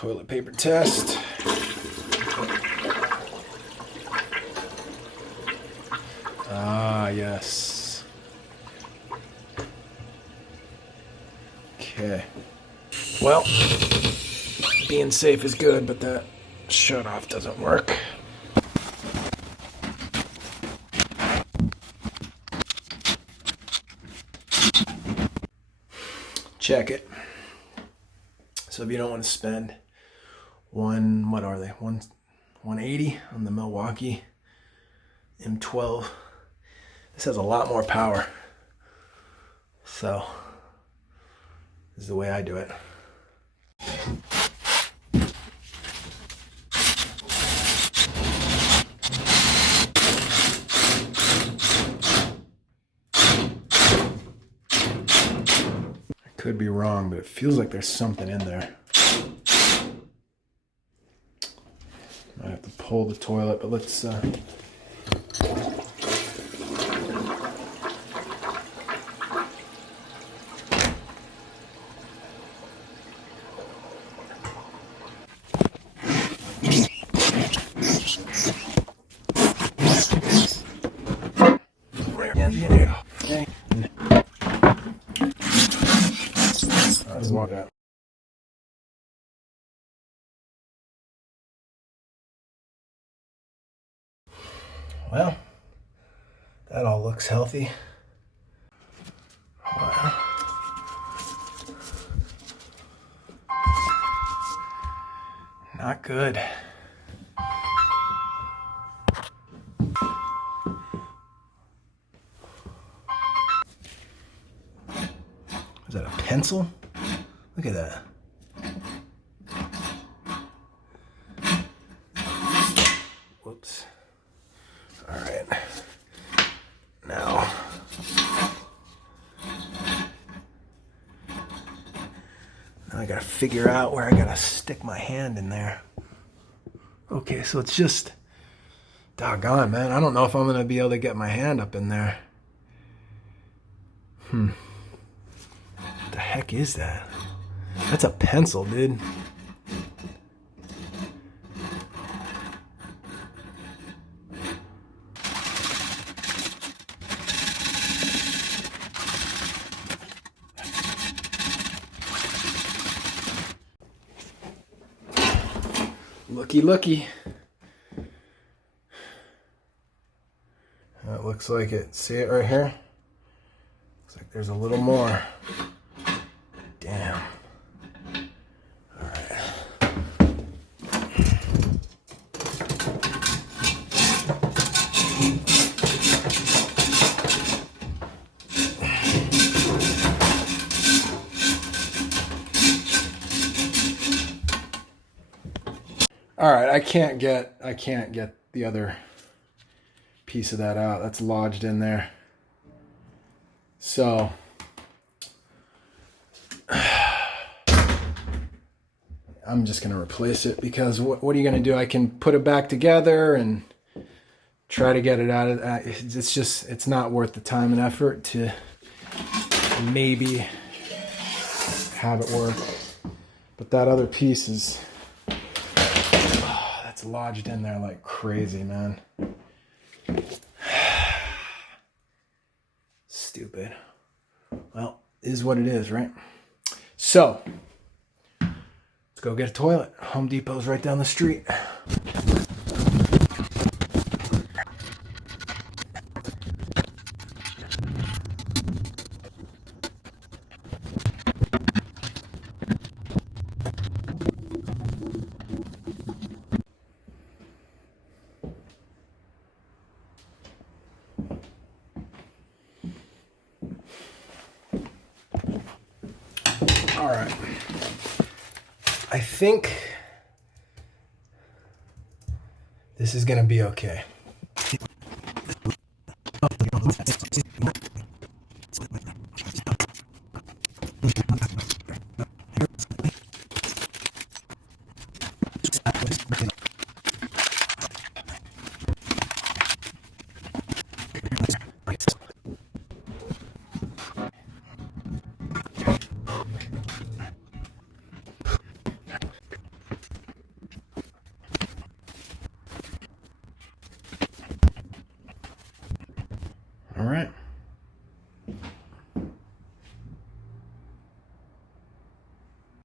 Toilet paper test. Ah, yes. Okay. Well, being safe is good, but that shut off doesn't work. Check it. So if you don't want to spend what are they? 180 on the Milwaukee M12. This has a lot more power. So this is the way I do it. I could be wrong, but it feels like there's something in there. I have to pull the toilet, but let's walk out. Well, that all looks healthy. Wow. Not good. Is that a pencil? Look at that. Whoops. All right. Now, I gotta figure out where I gotta stick my hand in there. Okay, so it's just, doggone, man. I don't know if I'm gonna be able to get my hand up in there. What the heck is that? That's a pencil, dude. Looky, looky. That looks like it. See it right here? Looks like there's a little more. Damn. All right. All right, I can't get the other piece of that out. That's lodged in there. So I'm just gonna replace it because what are you gonna do? I can put it back together and try to get it out of that. It's not worth the time and effort to maybe have it work. But that other piece is that's lodged in there like crazy, man. Stupid. Well, is what it is, right? So let's go get a toilet. Home Depot's right down the street. All right. I think this is gonna be okay. right.